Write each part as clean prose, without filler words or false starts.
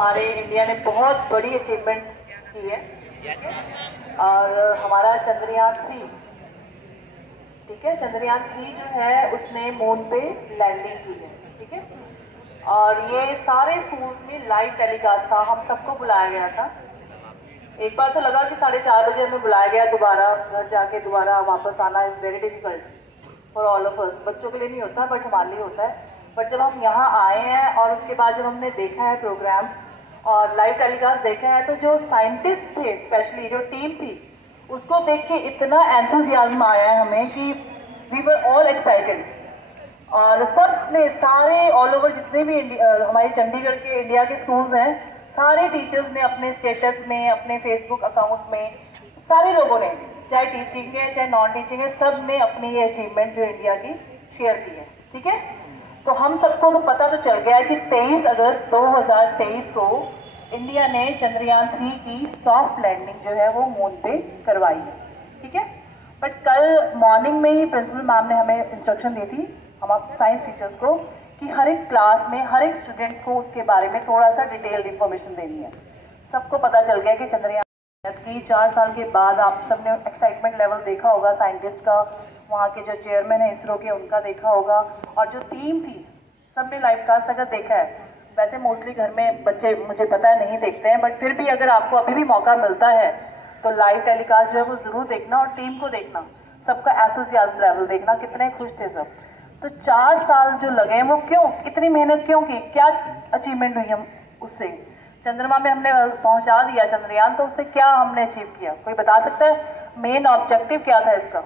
हमारे इंडिया ने बहुत बड़ी अचीवमेंट की है और हमारा चंद्रयान-3, ठीक है, चंद्रयान-3 जो है उसने मून पे लैंडिंग की है, ठीक है। और ये सारे स्कूल में लाइव टेलीकास्ट था, हम सबको बुलाया गया था। एक बार तो लगा कि 4:30 बजे हमें बुलाया गया, दोबारा घर जाके दोबारा वापस आना is very difficult for all of us. बच्चों के लिए नहीं होता बट हमारे लिए होता है। बट जब हम यहाँ आए हैं और उसके बाद जब हमने देखा है प्रोग्राम और लाइव टेलीकास्ट देखा है, तो जो साइंटिस्ट थे, स्पेशली जो टीम थी, उसको देख के इतना एंथुजियाज्म आया है हमें कि वी वर ऑल एक्साइटेड। और सब ने, सारे ऑल ओवर जितने भी हमारे चंडीगढ़ के इंडिया के स्कूल्स हैं, सारे टीचर्स ने अपने स्टेटस में, अपने फेसबुक अकाउंट में, सारे लोगों ने, चाहे टीचिंग है चाहे नॉन टीचिंग है, सब ने अपनी ये अचीवमेंट जो इंडिया की शेयर की है, ठीक है। तो हम सबको तो पता तो चल गया है कि 23 अगस्त 2023 को इंडिया ने चंद्रयान-3 की सॉफ्ट लैंडिंग जो है वो मून पे करवाई है, ठीक है। बट कल मॉर्निंग में ही प्रिंसिपल मैम ने हमें इंस्ट्रक्शन दी थी, हम आप साइंस टीचर्स को, कि हर एक क्लास में हर एक स्टूडेंट को उसके बारे में थोड़ा सा डिटेल्ड इंफॉर्मेशन देनी है। सबको पता चल गया कि चंद्रयान की 4 साल के बाद आप सबने एक्साइटमेंट लेवल देखा होगा साइंटिस्ट का, वहाँ के जो चेयरमैन है इसरो के उनका देखा होगा, और जो टीम थी सबने लाइव कास्ट अगर देखा है। वैसे मोस्टली घर में बच्चे मुझे पता है नहीं देखते हैं, बट फिर भी अगर आपको अभी भी मौका मिलता है तो लाइव टेलीकास्ट जो है वो जरूर देखना और टीम को देखना, सबका एंथुसियाज्म लेवल देखना, कितने खुश थे सब। तो 4 साल जो लगे वो क्यों, इतनी मेहनत क्यों की, क्या अचीवमेंट हुई हम उससे? चंद्रमा में हमने पहुंचा दिया चंद्रयान, तो उससे क्या हमने अचीव किया, कोई बता सकता है? मेन ऑब्जेक्टिव क्या था इसका?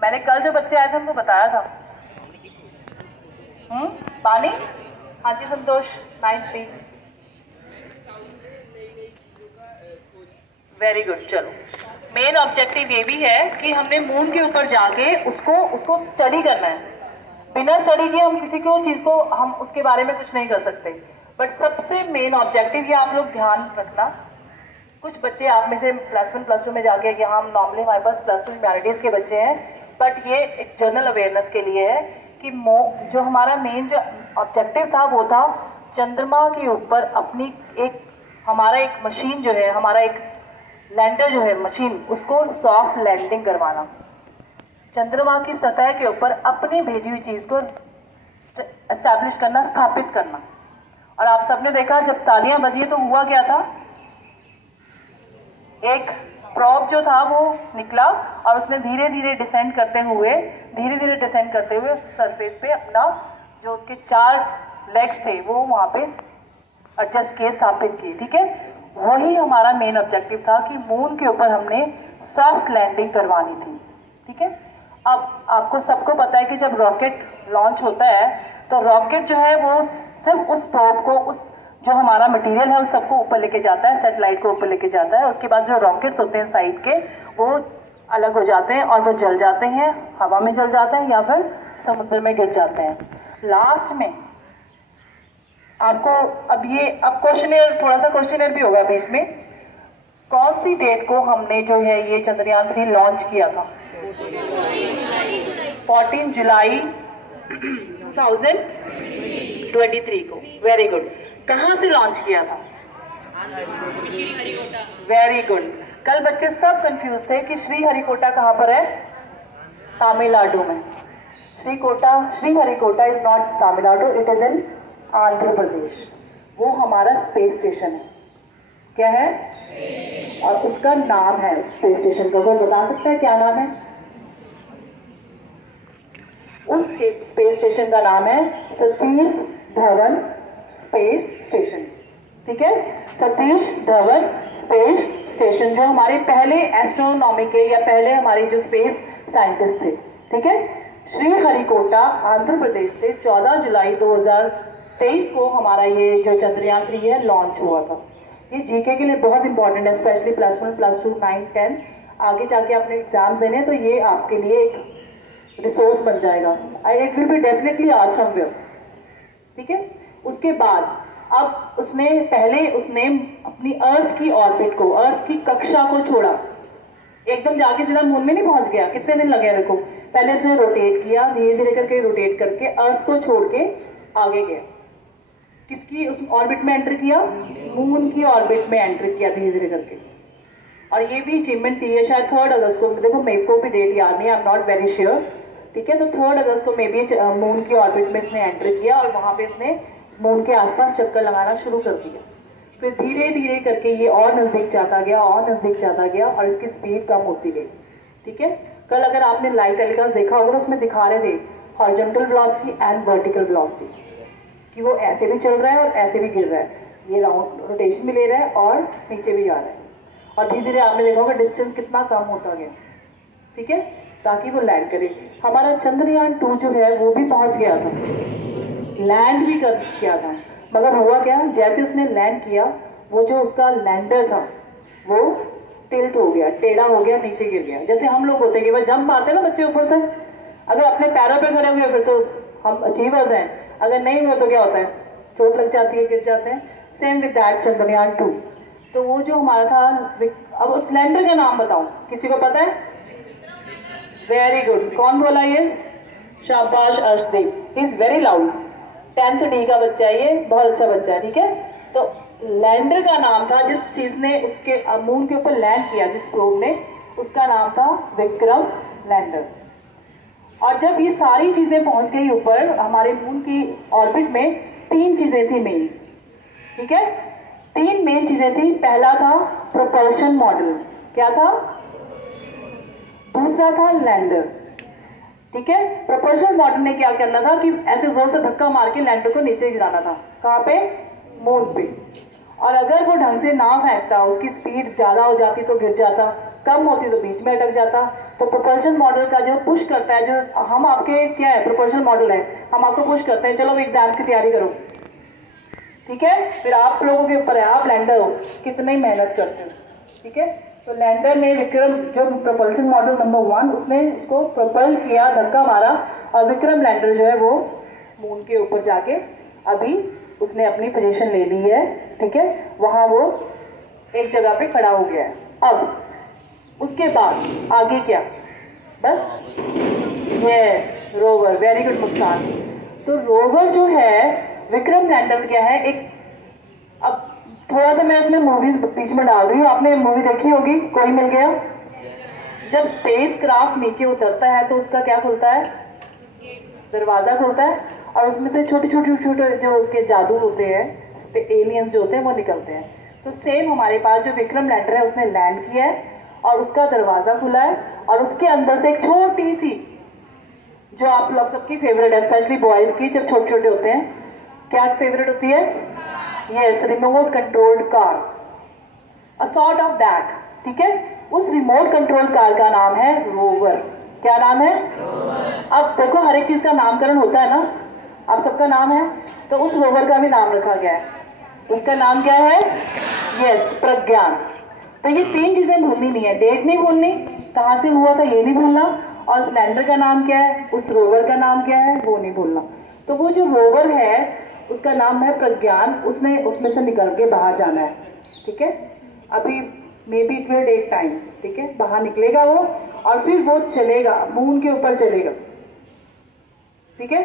मैंने कल जो बच्चे आए थे उनको बताया था। पानी, हाँ जी संतोष, 9-3, वेरी गुड। चलो, मेन ऑब्जेक्टिव ये भी है कि हमने मून के ऊपर जाके उसको स्टडी करना है। बिना स्टडी के हम किसी को चीज को, हम उसके बारे में कुछ नहीं कर सकते। बट सबसे मेन ऑब्जेक्टिव ये आप लोग ध्यान रखना, कुछ बच्चे आप में से +1 +2 में जाके, यहाँ नॉर्मली हमारे पास +2 ह्यूमैनिटीज के बच्चे हैं, बट ये एक जनरल अवेयरनेस के लिए है कि जो हमारा मेन जो ऑब्जेक्टिव था वो था चंद्रमा के ऊपर अपनी हमारा एक मशीन जो है, हमारा एक लैंडर जो है मशीन, उसको सॉफ्ट लैंडिंग करवाना, चंद्रमा की सतह के ऊपर अपनी भेजी हुई चीज को एस्टैब्लिश करना, स्थापित करना। और आप सबने देखा जब तालियां बजी तो हुआ क्या था, एक प्रॉब जो था वो निकला और उसने धीरे धीरे डिसेंड करते हुए सरफेस पे अपना जो उसके 4 लेग्स थे वो वहां पे एडजस्ट किए, स्थापित किए, ठीक है। वही हमारा मेन ऑब्जेक्टिव था कि मून के ऊपर हमने सॉफ्ट लैंडिंग करवानी थी, ठीक है। अब आपको सबको पता है कि जब रॉकेट लॉन्च होता है तो रॉकेट जो है वो सिर्फ उस प्रोब को, उस जो हमारा मटेरियल है उस सबको ऊपर लेके जाता है, सैटेलाइट को ऊपर लेके जाता है। उसके बाद जो रॉकेट्स होते हैं साइड के वो अलग हो जाते हैं और वो जल जाते हैं, हवा में जल जाते हैं या फिर समुद्र में गिर जाते हैं। लास्ट में आपको अब क्वेश्चनर, थोड़ा सा क्वेश्चनर भी होगा बीच में, कौन सी डेट को हमने जो है ये चंद्रयान-3 लॉन्च किया था? 14 जुलाई 2023 को। Very good. कहाँ से लॉन्च किया था? Very good. कल बच्चे सब कंफ्यूज थे कि श्रीहरिकोटा कहाँ पर है? तमिलनाडु में। Sriharikota is not Tamil Nadu, it is in Andhra Pradesh. वो हमारा स्पेस स्टेशन है। क्या है? और उसका नाम है स्पेस स्टेशन का, कोई बता सकता है क्या नाम है? उस स्पेस स्टेशन का नाम है सतीश धवन स्पेस स्टेशन, ठीक है। सतीश धवन स्पेस स्टेशन, जो हमारे पहले एस्ट्रोनॉमी के या पहले हमारे जो स्पेस साइंटिस्ट थे, ठीक है। श्रीहरिकोटा आंध्र प्रदेश से 14 जुलाई 2023 को हमारा ये जो चंद्रयान-3 है लॉन्च हुआ था। ये जीके के लिए बहुत इंपॉर्टेंट है, स्पेशली +1 +2 9 10 आगे जाके आपने एग्जाम देने, तो ये आपके लिए एक रिसोर्स बन जाएगा। It will be definitely asked somewhere, ठीक है। उसके बाद अब उसने अपनी अर्थ की ऑर्बिट को, अर्थ की कक्षा को छोड़ा, एकदम जाके सीधा मून में नहीं पहुंच गया। कितने दिन लगे देखो, पहले इसने रोटेट किया, धीरे धीरे करके रोटेट करके अर्थ को छोड़ के आगे गया। किसकी उस ऑर्बिट में एंटर किया? मून की ऑर्बिट में एंटर किया धीरे धीरे करके। और ये भी अचीवमेंट थी, ये शायद 3 अगस्त को, देखो मेरे को भी डेट याद नहीं, I am not very sure, ठीक है। तो 3 अगस्त को मे बी मून की ऑर्बिट में इसने एंटर किया और वहां पे इसने मून के आसपास चक्कर लगाना शुरू कर दिया। फिर धीरे धीरे करके ये और नजदीक जाता गया और नजदीक जाता गया और इसकी स्पीड कम होती गई, ठीक है। कल अगर आपने लाइव टेलीकास्ट देखा होगा तो उसमें दिखा रहे थे horizontal velocity and vertical velocity, कि वो ऐसे भी चल रहा है और ऐसे भी गिर रहा है, ये राउंड रोटेशन भी ले रहा है और नीचे भी जा रहा है। और धीरे धीरे आपने देखा होगा डिस्टेंस कितना कम होता गया, ठीक है, ताकि वो लैंड करे। हमारा चंद्रयान 2 जो है वो भी पहुंच गया था, लैंड भी कर किया था, मगर हुआ क्या, जैसे उसने लैंड किया वो जो उसका लैंडर था वो टिल्ट हो गया, टेढ़ा हो गया, नीचे गिर गया। जैसे हम लोग होते कि जंप मारते ना बच्चे ऊपर से, अगर अपने पैरों पे खड़े हुए फिर तो हम अचीवर्स हैं, अगर नहीं हुए तो क्या होता है, चोट लग जाती है, गिर जाते हैं। Same with that Chandrayaan 2। तो वो जो हमारा था, अब उस लैंडर का नाम बताऊं, किसी को पता है? वेरी गुड, कौन बोला ये? शाबाश Arshdeep, he is very loud. 10th D का बच्चा है ये, बहुत अच्छा बच्चा है, ठीक है। तो लैंडर का नाम था, जिस चीज ने उसके मून के ऊपर लैंड किया, जिस प्रोब ने, उसका नाम था विक्रम लैंडर। और जब ये सारी चीजें पहुंच गई ऊपर हमारे मून की ऑर्बिट में, 3 चीजें थी मेन, ठीक है, 3 मेन चीजें थी। पहला था प्रोपल्शन मॉडल, क्या था? दूसरा था लैंडर, ठीक है। प्रोपल्शन मॉडल ने क्या करना था कि ऐसे जोर से धक्का मार के लैंडर को नीचे गिराना था। कहाँ पे? मून पे। और अगर वो ढंग से ना फेंकता, उसकी स्पीड ज्यादा हो जाती तो गिर जाता, कम होती तो बीच में अटक जाता। तो प्रोपल्शन मॉडल का जो पुश करता है, जो हम आपके क्या है, प्रोपल्शन मॉडल है, हम आपको पुश करते हैं, चलो एग्जाम की तैयारी करो, ठीक है, फिर आप लोगों के ऊपर है, आप लैंडर हो, कितनी मेहनत करते हो, ठीक है। तो लैंडर ने विक्रम, जो प्रोपल्शन मॉडल नंबर 1, उसने इसको प्रोपल किया, धक्का मारा, और विक्रम लैंडर जो है वो मून के ऊपर जाके अभी उसने अपनी पोजीशन ले ली है, ठीक है, वहां वो एक जगह पे खड़ा हो गया है। अब उसके बाद आगे क्या? बस यस, रोवर, वेरी गुड मुस्कान। तो रोवर जो है, विक्रम लैंडर क्या है, एक, अब थोड़ा सा मैं इसमें मूवीज बीच में डाल रही हूँ, आपने मूवी देखी होगी, कोई मिल गया। जब स्पेस क्राफ्ट नीचे उतरता है तो उसका क्या खुलता है? दरवाजा खुलता है, और उसमें से छोटे छोटे छोटे जो उसके जादू होते हैं, एलियंस जो होते हैं, वो निकलते हैं। तो सेम हमारे पास जो विक्रम लैंडर है उसने लैंड किया है और उसका दरवाजा खुला है, और उसके अंदर से एक छोटी सी, जो आप लोग सबकी फेवरेट है, स्पेशली बॉयज की, जब छोटे छोटे होते हैं, क्या फेवरेट होती है? Yes, remote controlled car, a sort of that, ठीक है। उस रिमोट कंट्रोल कार का नाम है रोवर। क्या नाम है? रोवर। अब देखो, हर एक चीज का नामकरण होता है ना, आप सबका नाम है, तो उस रोवर का भी नाम रखा गया है। उसका नाम क्या है? यस, प्रज्ञान। तो ये 3 चीजें भूलनी नहीं है, डेट नहीं भूलनी, कहाँ से हुआ था ये नहीं भूलना, और उस लैंडर का नाम क्या है, उस रोवर का नाम क्या है, वो नहीं भूलना। तो वो जो रोवर है उसका नाम है प्रज्ञान, उसने उसमें से निकल के बाहर जाना है, ठीक है। अभी maybe it will take time, ठीक है, बाहर निकलेगा वो, और फिर वो चलेगा, मून के ऊपर चलेगा, ठीक है।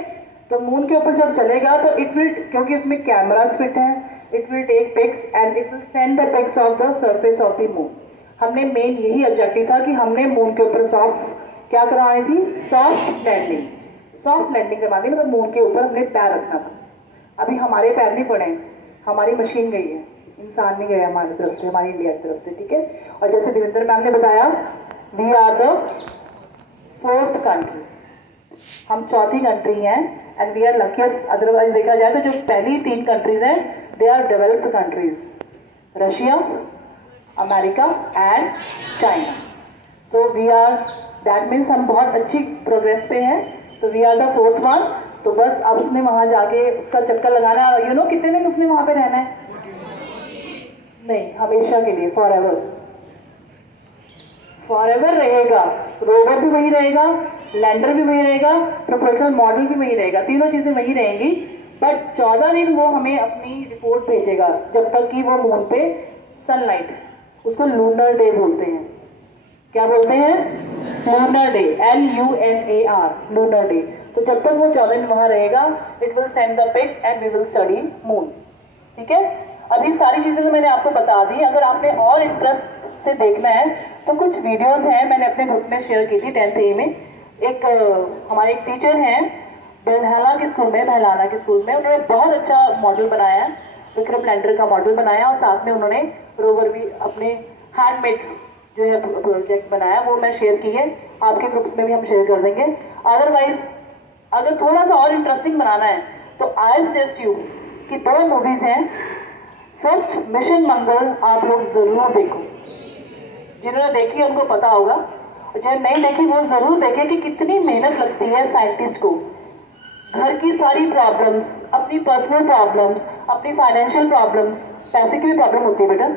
तो मून के ऊपर जब चलेगा तो इट विल, क्योंकि इसमें कैमरास फिट है, it will take pics and it will send the pics of the surface of the moon. हमने मेन यही ऑब्जेक्टिव था कि हमने मून के ऊपर सॉफ्ट क्या करवानी थी, सॉफ्ट लैंडिंग, सॉफ्ट लैंडिंग करवानी, मतलब मून के ऊपर अपने पैर रखना था। अभी हमारे पैर नहीं पड़े, हमारी मशीन गई है, इंसान नहीं गया हमारी तरफ से, हमारी इंडिया की तरफ से, ठीक है। और जैसे देवेंद्र मैम ने बताया, we are the 4th country, हम 4थी कंट्री हैं, and we are luckiest. Otherwise देखा जाए तो जो पहली 3 कंट्रीज हैं, they are developed countries, Russia, America and China. तो वी आर, दैट मीन्स हम बहुत अच्छी प्रोग्रेस पे हैं। तो we are the 4th one. तो बस अब उसने वहां जाके उसका चक्कर लगाना है। यू नो कितने दिन उसने वहां पे रहना है? नहीं, हमेशा के लिए, फॉर एवर, फॉर एवर रहेगा। रोवर भी वही रहेगा, लैंडर भी वही रहेगा, प्रोपल्शन मॉडल भी वही रहेगा, तीनों चीजें वही रहेंगी। बट 14 दिन वो हमें अपनी रिपोर्ट भेजेगा, जब तक कि वो मून पे सनलाइट, उसको लूनर डे बोलते हैं। क्या बोलते हैं? Lunar day, LUNAR, lunar day. तो जब तक वो 14 दिन वहां रहेगा, it will send the pic and we will study moon. ठीक है, अभी सारी चीजें तो मैंने आपको बता दी। अगर आपने और इंटरेस्ट से देखना है तो कुछ वीडियोस हैं, मैंने अपने ग्रुप में शेयर की थी 10th ए में। एक हमारे एक टीचर हैं बहलाना के स्कूल में, उन्होंने बहुत अच्छा मॉडल बनाया, विक्रम लैंडर का मॉडल बनाया, और साथ में उन्होंने रोवर भी अपने हैंडमेड जो है प्रोजेक्ट बनाया, वो मैं शेयर की है, आपके ग्रुप्स में भी हम शेयर कर देंगे। अदरवाइज अगर थोड़ा सा और इंटरेस्टिंग बनाना है तो आई सजेस्ट यू कि 2 मूवीज हैं। फर्स्ट मिशन मंगल आप लोग जरूर देखो, जिन्होंने देखी है उनको पता होगा, जो नहीं देखी वो जरूर देखें कि कितनी मेहनत लगती है साइंटिस्ट को। घर की सारी प्रॉब्लम्स, अपनी पर्सनल प्रॉब्लम्स, अपनी फाइनेंशियल प्रॉब्लम्स, पैसे की भी प्रॉब्लम होती है बेटा,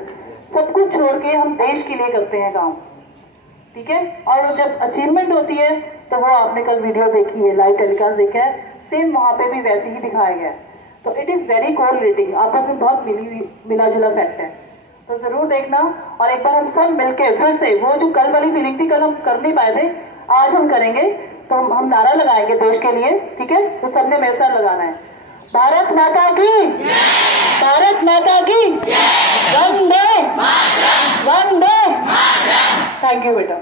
सब कुछ छोड़ के हम देश के लिए करते हैं काम। ठीक है, और जब अचीवमेंट होती है तो वो आपने कल वीडियो देखी है, लाइव टेलीकास्ट देखा है, सेम वहाँ पे भी वैसे ही दिखाया गया है। तो इट इज़ वेरी कोरिलेटिंग, आपस में बहुत मिला जुला फैक्ट है, तो जरूर देखना। और एक बार हम सब मिलके फिर से वो जो कल वाली फीलिंग थी, कल हम कर नहीं पाए थे, आज हम करेंगे। तो हम नारा लगाएंगे देश के लिए, ठीक है, तो सबने मेरे साथ लगाना है, भारत माता की, भारत माता की, वंदे वंदे। थैंक यू बेटा।